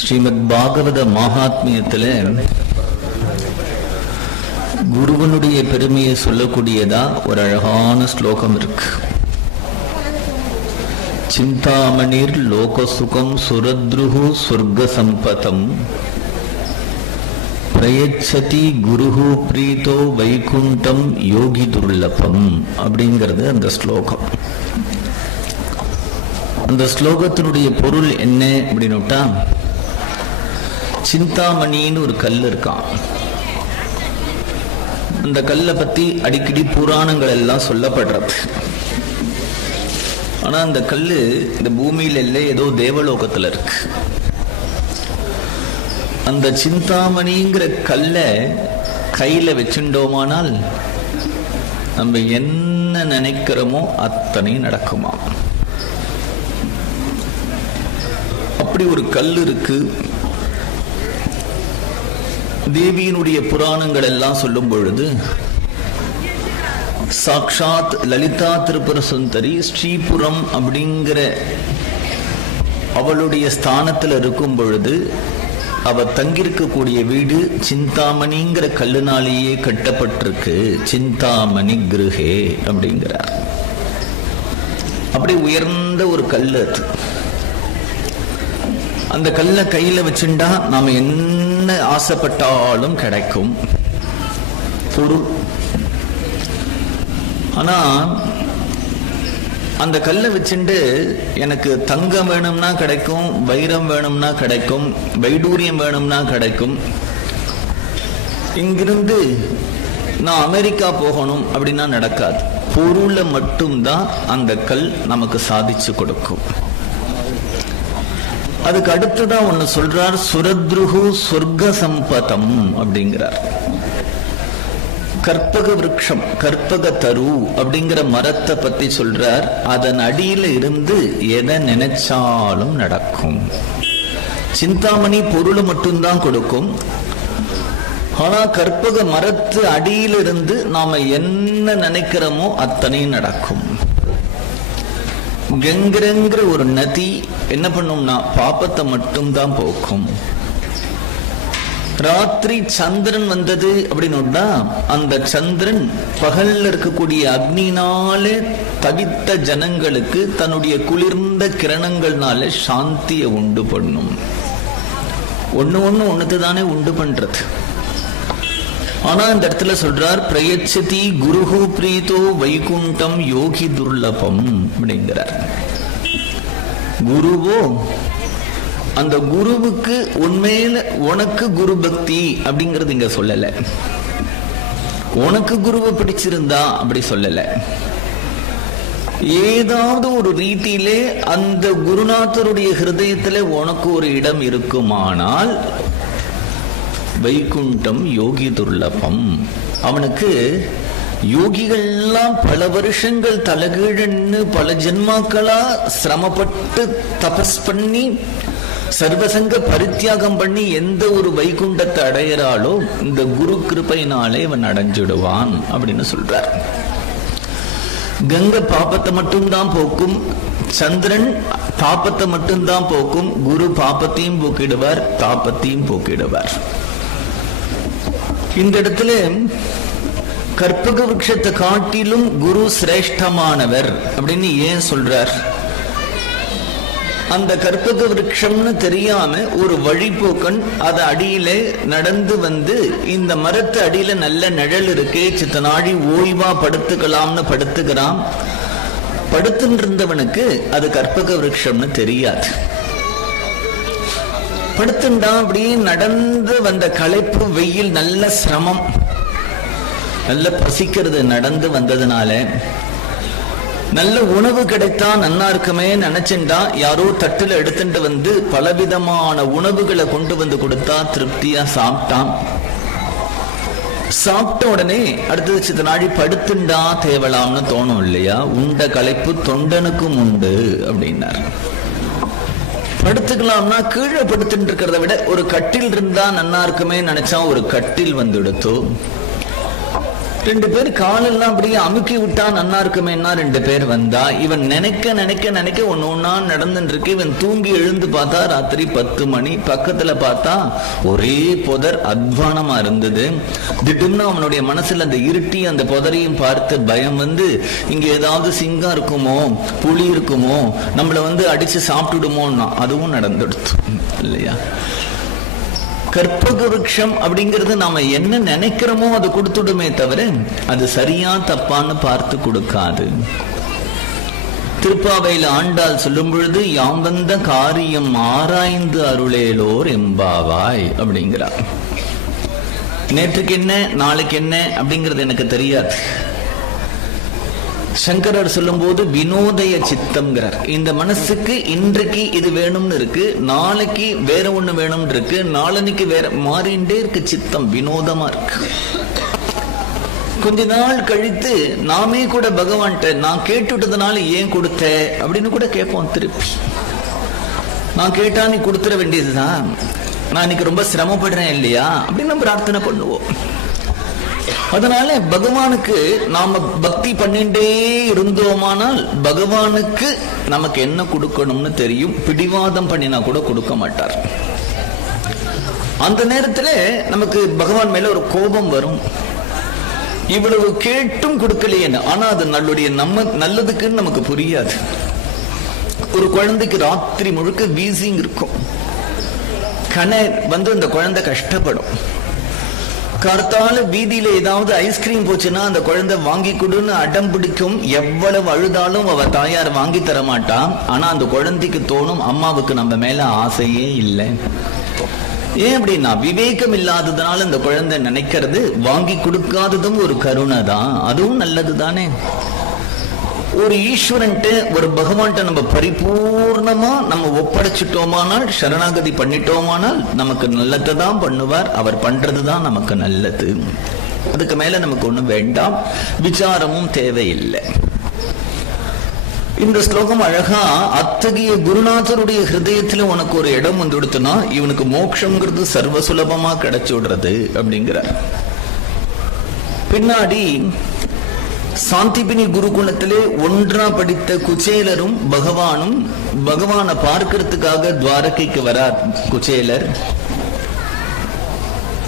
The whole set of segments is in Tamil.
ஸ்ரீமத் பாகவத மகாத்மியத்தில் குருவனுடைய பெருமையை சொல்லக்கூடியதா ஒரு அழகான ஸ்லோகம் இருக்கு. சிந்தாமணிர் லோகசுகம் சுரத்ருஹு சொர்க்க சம்பதம் பிரயச்சதி குருஹு பிரீதோ வைகுண்டம் யோகி துர்லபம் அப்படிங்கிறது அந்த ஸ்லோகம். அந்த ஸ்லோகத்தினுடைய பொருள் என்ன அப்படின்னுட்டா, சிந்தாமணின்னு ஒரு கல் இருக்கான். அந்த கல்லை பத்தி அடிக்கடி புராணங்கள் எல்லாம் சொல்லப்படுறது. ஆனா அந்த கல்லு இந்த பூமியில இல்லை, ஏதோ தேவலோகத்துல இருக்கு. அந்த சிந்தாமணிங்கிற கல்லை கையில வச்சுட்டோமானால் நம்ம என்ன நினைக்கிறோமோ அத்தனை நடக்குமா. அப்படி ஒரு கல் இருக்கு. தேவியினுடைய புராணங்கள் எல்லாம் சொல்லும் பொழுது சாக்ஷாத் லலிதா திரிபுர சுந்தரி ஸ்ரீபுரம் அப்படிங்கிற அவளுடைய ஸ்தானத்தில் இருக்கும் பொழுது அவ தங்கியிருக்கக்கூடிய வீடு சிந்தாமணிங்கிற கல்லுனாலேயே கட்டப்பட்டிருக்கு. சிந்தாமணி கிருஹே அப்படிங்கிறார். அப்படி உயர்ந்த ஒரு கல் அது. அந்த கல்லை கையில வச்சுட்டா நாம என்ன ஆசைப்பட்டாலும் கிடைக்கும் பொருள். ஆனா அந்த கல்லை வச்சுட்டு எனக்கு தங்கம் வேணும்னா கிடைக்கும், வைரம் வேணும்னா கிடைக்கும், வைடூரியம் வேணும்னா கிடைக்கும், இங்கிருந்து நான் அமெரிக்கா போகணும் அப்படின்னா நடக்காது. பொருளை மட்டும்தான் அந்த கல் நமக்கு சாதிச்சு கொடுக்கும். அதுக்கு அடுத்துதான் ஒன்னு சொல்றார், சுரத்ருஹு சொர்க்க சம்பதம் அப்படிங்கிறார். கற்பக விருட்சம், கற்பக தரு அப்படிங்கிற மரத்தை பத்தி சொல்றார். அதன் அடியில இருந்து எதை நினைச்சாலும் நடக்கும். சிந்தாமணி பொருளை மட்டும்தான் கொடுக்கும். ஆனா கற்பக மரத்து அடியிலிருந்து நாம என்ன நினைக்கிறோமோ அத்தனையும் நடக்கும். கங்கைங்கிற ஒரு நதி என்ன பண்ணும்னா பாபத்தை மட்டும்தான் போக்கும். ராத்திரி சந்திரன் வந்தது அப்படின்னா அந்த சந்திரன் பகல்ல இருக்கக்கூடிய அக்னினாலே தவித்த ஜனங்களுக்கு தன்னுடைய குளிர்ந்த கிரணங்கள்னால சாந்தியை உண்டு பண்ணும். ஒண்ணு தானே உண்டு பண்றது. ஆனா இந்த இடத்துல சொல்றார், பிரயச்சதி குருஹு பிரீதோ வைகுண்டம் யோகி துர்லபம் அப்படிங்கிறார். குருவோ அந்த குருவுக்கு உண்மையில உனக்கு குரு பக்தி அப்படிங்கிறது இங்க சொல்லல. உனக்கு குருவை பிடிச்சிருந்தா அப்படி சொல்லல. ஏதாவது ஒரு ரீதியிலே அந்த குருநாதருடைய ஹிருதயத்துல உனக்கு ஒரு இடம் இருக்குமானால் வைகுண்டம் யோகி துர்லபம். அவனுக்கு யோகிகள்லாம் பல வருஷங்கள் தலகீழன்னு பல ஜென்மாக்களா சிரமப்பட்டு தபஸ் பண்ணி சர்வசங்க பரித்தியாகம் பண்ணி எந்த ஒரு வைகுண்டத்தை அடையிறாளோ இந்த குரு கிருபையினாலே அவன் அடைஞ்சிடுவான் அப்படின்னு சொல்றார். கங்கை பாபத்தை மட்டும்தான் போக்கும், சந்திரன் தாபத்தை மட்டும்தான் போக்கும், குரு பாபத்தையும் போக்கிடுவார், தாபத்தையும் போக்கிடுவார். இந்த இடத்துல கற்பக விருட்சத்தை காட்டிலும் குரு சிரேஷ்டமானவர் அப்படின்னு ஏன் சொல்றார்? அந்த கற்பக விருட்சம்னு தெரியாம ஒரு வழிபோக்கன் அத அடியில நடந்து வந்து இந்த மரத்து அடியில நல்ல நிழல் இருக்கே, சித்த நாடி ஓய்வா படுத்துக்கலாம்னு படுத்துக்கிறான். படுத்துட்டு இருந்தவனுக்கு அது கற்பக விருட்சம்னு தெரியாது. படுத்துண்டா அப்படியே நடந்து வந்த களைப்பு, வெயில், நல்ல சிரமம், நல்ல பசிக்கிறது நடந்து வந்ததுனால நல்ல உணவு கிடைத்தா நன்னா இருக்குமே நினைச்சுண்டா யாரோ தட்டுல எடுத்துட்டு வந்து பலவிதமான உணவுகளை கொண்டு வந்து கொடுத்தா திருப்தியா சாப்பிட்டான். சாப்பிட்ட உடனே அடுத்தது சித்த நாடி படுத்துண்டா தேவலாம்னு தோணும் இல்லையா? உண்ட களைப்பு தொண்டனுக்கும் உண்டு அப்படின்னார். படுத்துக்கலாம்னா கீழே படுத்துட்டு இருக்கிறத விட ஒரு கட்டில் இருந்தா நன்னா இருக்குமே நினைச்சா ஒரு கட்டில் வந்து எடுத்தோ. 2 பேர் காலெல்லாம் அப்படியே அமுக்கி விட்டா நன்னா இருக்குமேன்னா 2 பேர் வந்தா, இவன் நினைக்க நினைக்க நினைக்க ஒண்ணு நடந்துட்டு இருக்கு. இவன் தூங்கி எழுந்து பார்த்தா ராத்திரி 10 மணி. பக்கத்துல பார்த்தா ஒரே புதர் அத்வானமா இருந்தது. திடீர்னு அவனுடைய மனசுல அந்த இருட்டி அந்த புதரையும் பார்த்து பயம் வந்து, இங்க ஏதாவது சிங்கம் இருக்குமோ, புலி இருக்குமோ, நம்மள அடிச்சு சாப்பிட்டுடுமோன்னா அதுவும் நடந்துடுத்து இல்லையா? கற்பக விருட்சம் அப்படிங்கிறது நாம என்ன நினைக்கிறோமோ அது கொடுத்துடுமே தவிர அது சரியா தப்பான்னு பார்த்து கொடுக்காது. திருப்பாவையில் ஆண்டாள் சொல்லும் பொழுது, யாம் வந்த காரியம் ஆராய்ந்து அருளேலோர் எம்பாவாய் அப்படிங்கிறார். நேற்றுக்கு என்ன நாளைக்கு என்ன அப்படிங்கிறது எனக்கு தெரியாது. சங்கரர் சொல்லும் போது வினோதய சித்தம்ங்கிறார். இந்த மனசுக்கு இன்றைக்கு இது வேணும்னு இருக்கு, நாளைக்கு வேற ஒண்ணு வேணும்னு இருக்கு, நாளன்னைக்கு வேற மாறிண்டே இருக்கு. சித்தம் வினோதமா இருக்கு. கொஞ்ச நாள் கழித்து நாமே கூட பகவான்கிட்ட நான் கேட்டுட்டதுனால ஏன் கொடுத்த அப்படின்னு கூட கேட்போம். திருப்பி நான் கேட்டா நீ கொடுத்துட வேண்டியதுதான், நான் இன்னைக்கு ரொம்ப சிரமப்படுறேன் இல்லையா அப்படின்னு பிரார்த்தனை பண்ணுவோம். அதனால பகவானுக்கு நாம பக்தி பண்ணிட்டே இருந்தோமானால் பகவானுக்கு நமக்கு என்ன கொடுக்கணும்னு தெரியும். பிடிவாதம் பண்ணினா கூட கொடுக்க மாட்டார். அந்த நேரத்துல நமக்கு பகவான் மேல ஒரு கோபம் வரும். இவ்வளவு கேட்டும் கொடுக்கலையேன்னு. ஆனா அது நல்லதுக்குன்னு நமக்கு புரியாது. ஒரு குழந்தைக்கு ராத்திரி முழுக்க வீசிங் இருக்கும். கணை அந்த குழந்தை கஷ்டப்படும். கர்த்தால வீதியில ஏதாவது ஐஸ்கிரீம் போச்சுன்னா அந்த குழந்தை வாங்கி கொடுன்னு அடம் பிடிக்கும். எவ்வளவு அழுதாலும் அவ தாயார் வாங்கி தர மாட்டான். ஆனா அந்த குழந்தைக்கு தோணும், அம்மாவுக்கு நம்ம மேல ஆசையே இல்லை. ஏன் அப்படின்னா விவேகம் இல்லாததுனால இந்த குழந்தை நினைக்கிறது வாங்கி கொடுக்காததும் ஒரு கருணை தான், அதுவும் நல்லது தானே. ஒரு ஈஸ்வரன்ட்டு ஒரு பகவான்கிட்ட நம்ம பரிபூர்ணமா நம்ம ஒப்படைச்சிட்டோமானால், சரணாகதி பண்ணிட்டோமானால் நமக்கு நல்லதை தான் பண்ணுவார். அவர் பண்றதுதான் நமக்கு நல்லது. அதுக்கு மேல நமக்கு ஒண்ணும் வேண்டாம், விசாரமும் தேவையில்லை. இந்த ஸ்லோகம் அழகா அத்தகைய குருநாதருடைய ஹிருதயத்துல உனக்கு ஒரு இடம் வந்துடுத்துனா இவனுக்கு மோட்சம்ங்கிறது சர்வ சுலபமா கிடைச்சு விடுறது அப்படிங்கிறார். பின்னாடி சாந்திபினி குருகுலத்திலே ஒன்றா படித்த குச்சேலரும் பகவானும் பகவானை பார்க்கிறதுக்காக துவாரகைக்கு வரார்.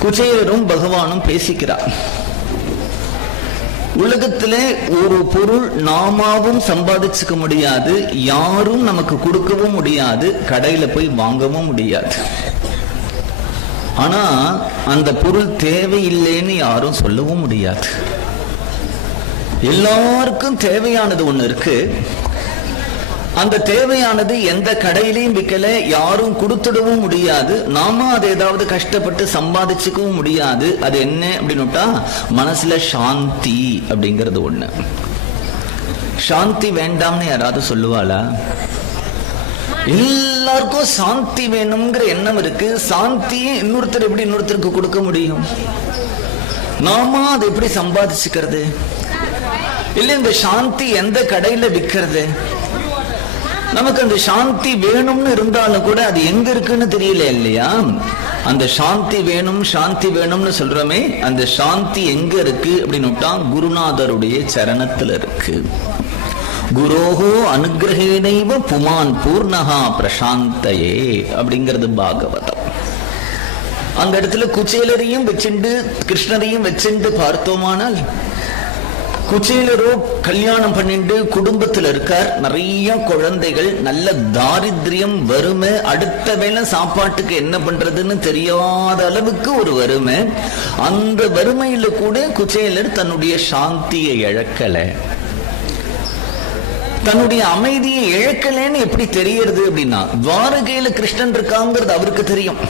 குச்சேலரும் பகவானும் பேசிக்கிறார். உலகத்திலே ஒரு பொருள் நாமாவும் சம்பாதிச்சுக்க முடியாது, யாரும் நமக்கு கொடுக்கவும் முடியாது, கடையில போய் வாங்கவும் முடியாது. ஆனா அந்த பொருள் தேவையில்லைன்னு யாரும் சொல்லவும் முடியாது. எல்லாருக்கும் தேவையானது ஒண்ணு இருக்கு. அந்த தேவையானது எந்த கடையிலையும் விற்கல, யாரும் கொடுத்துடவும் முடியாது, நாம அதை ஏதாவது கஷ்டப்பட்டு சம்பாதிச்சுக்கவும் முடியாது. அது என்ன அப்படின்னுட்டா மனசுல சாந்தி அப்படிங்கிறது ஒண்ணு. சாந்தி வேண்டாம்னு யாராவது சொல்லுவாளா? எல்லாருக்கும் சாந்தி வேணுங்கிற எண்ணம் இருக்கு. சாந்தியை இன்னொருத்தர் எப்படி இன்னொருத்தருக்கு கொடுக்க முடியும்? நாம அதை எப்படி சம்பாதிச்சுக்கிறது? இல்ல இந்த சாந்தி எந்த கடையில விற்கிறது? நமக்கு அந்த சாந்தி வேணும்னு இருந்தாலும் கூட அது எங்க இருக்குன்னு தெரியல இல்லையா? அந்த சாந்தி வேணும் சாந்தி வேணும்னு சொல்றோமே, அந்த சாந்தி எங்க இருக்கு அப்படின்னுட்டா குருநாதருடைய சரணத்துல இருக்கு. குரோஹோ அனுகிரகேனைவ புமான் பூர்ணஹா பிரசாந்தயே அப்படிங்கிறது பாகவதம். அந்த இடத்துல குச்சேலரையும் வச்சுண்டு கிருஷ்ணரையும் வச்சுண்டு பார்த்தோமானால், குச்சேலரோ கல்யாணம் பண்ணிட்டு குடும்பத்துல இருக்கார், நிறைய குழந்தைகள், நல்ல தாரித்யம், வறுமை, அடுத்த வேளை சாப்பாட்டுக்கு என்ன பண்றதுன்னு தெரியாத அளவுக்கு ஒரு வறுமை. அந்த வறுமையில கூட குச்சேலர் தன்னுடைய சாந்தியை இழக்கல, தன்னுடைய அமைதியை இழக்கலன்னு எப்படி தெரியறது அப்படின்னா, துவாரகையில கிருஷ்ணன் இருக்காங்கிறது அவருக்கு தெரியும்.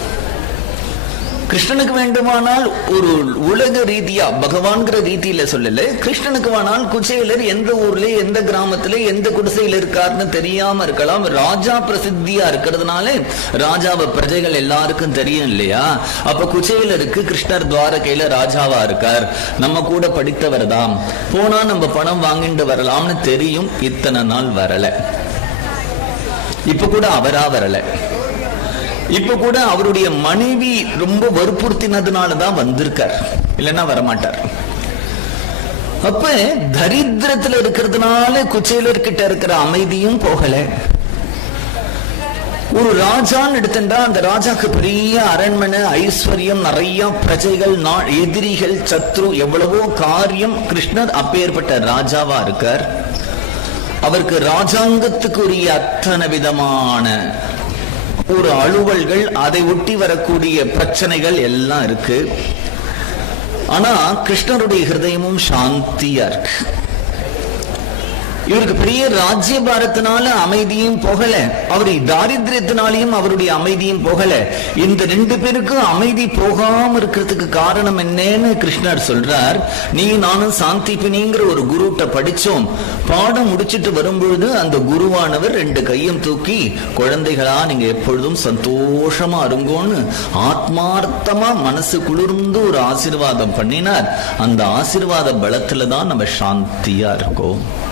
கிருஷ்ணனுக்கு வேண்டுமானால் ஒரு உலக ரீதியா பகவான்கிற ரீதியில சொல்லல, கிருஷ்ணனுக்கு வேணால் குச்சேலர் எந்த ஊர்ல எந்த கிராமத்துல எந்த குடிசையில் இருக்காருன்னு தெரியாம இருக்கலாம். ராஜா பிரசித்தியா இருக்கிறதுனால ராஜாவை பிரஜைகள் எல்லாருக்கும் தெரியும் இல்லையா? அப்ப குச்சேலருக்கு கிருஷ்ணர் துவாரகையில ராஜாவா இருக்கார், நம்ம கூட படித்தவர் தான், போனா நம்ம பணம் வாங்கிட்டு வரலாம்னு தெரியும். இத்தனை நாள் வரல. இப்ப கூட அவரா வரல. இப்ப கூட அவருடைய மனைவி ரொம்ப வற்புறுத்தினதுனாலதான் வந்திருக்கார், இல்லைன்னா வரமாட்டார். அப்ப தரித்திரத்துல இருக்கிறதுனால குச்சேலர்கிட்ட இருக்கிற அமைதியும் போகல. ஒரு ராஜான்னு எடுத்துட்டா அந்த ராஜாக்கு பெரிய அரண்மனை, ஐஸ்வர்யம், நிறைய பிரஜைகள், எதிரிகள், சத்ரு, எவ்வளவோ காரியம். கிருஷ்ணர் அப்பேற்பட்ட ராஜாவா இருக்கார். அவருக்கு ராஜாங்கத்துக்கு உரிய அத்தனை விதமான ஒரு அலுவல்கள், அதை ஒட்டி வரக்கூடிய பிரச்சனைகள் எல்லாம் இருக்கு. ஆனா கிருஷ்ணருடைய ஹிருதயமும் சாந்தியா இருக்கு. இவருக்கு பெரிய ராஜ்ய பாரத்தினால அமைதியும் போகல, அவருடைய தாரித்ரியத்தினாலையும் அவருடைய அமைதியும் போகல. இந்த ரெண்டு பேருக்கும் அமைதி போகாம இருக்கிறதுக்கு காரணம் என்னன்னு கிருஷ்ணர் சொல்றார். நீ நானும் சாந்திபினிங்கிற ஒரு குருட்ட படிச்சோம். பாடம் முடிச்சிட்டு வரும்பொழுது அந்த குருவானவர் ரெண்டு கையும் தூக்கி, குழந்தைகளா நீங்க எப்பொழுதும் சந்தோஷமா இருங்கோன்னு ஆத்மார்த்தமா மனசு குளிர்ந்து ஒரு ஆசீர்வாதம் பண்ணினார். அந்த ஆசீர்வாத பலத்துலதான் நம்ம சாந்தியா இருக்கோம்.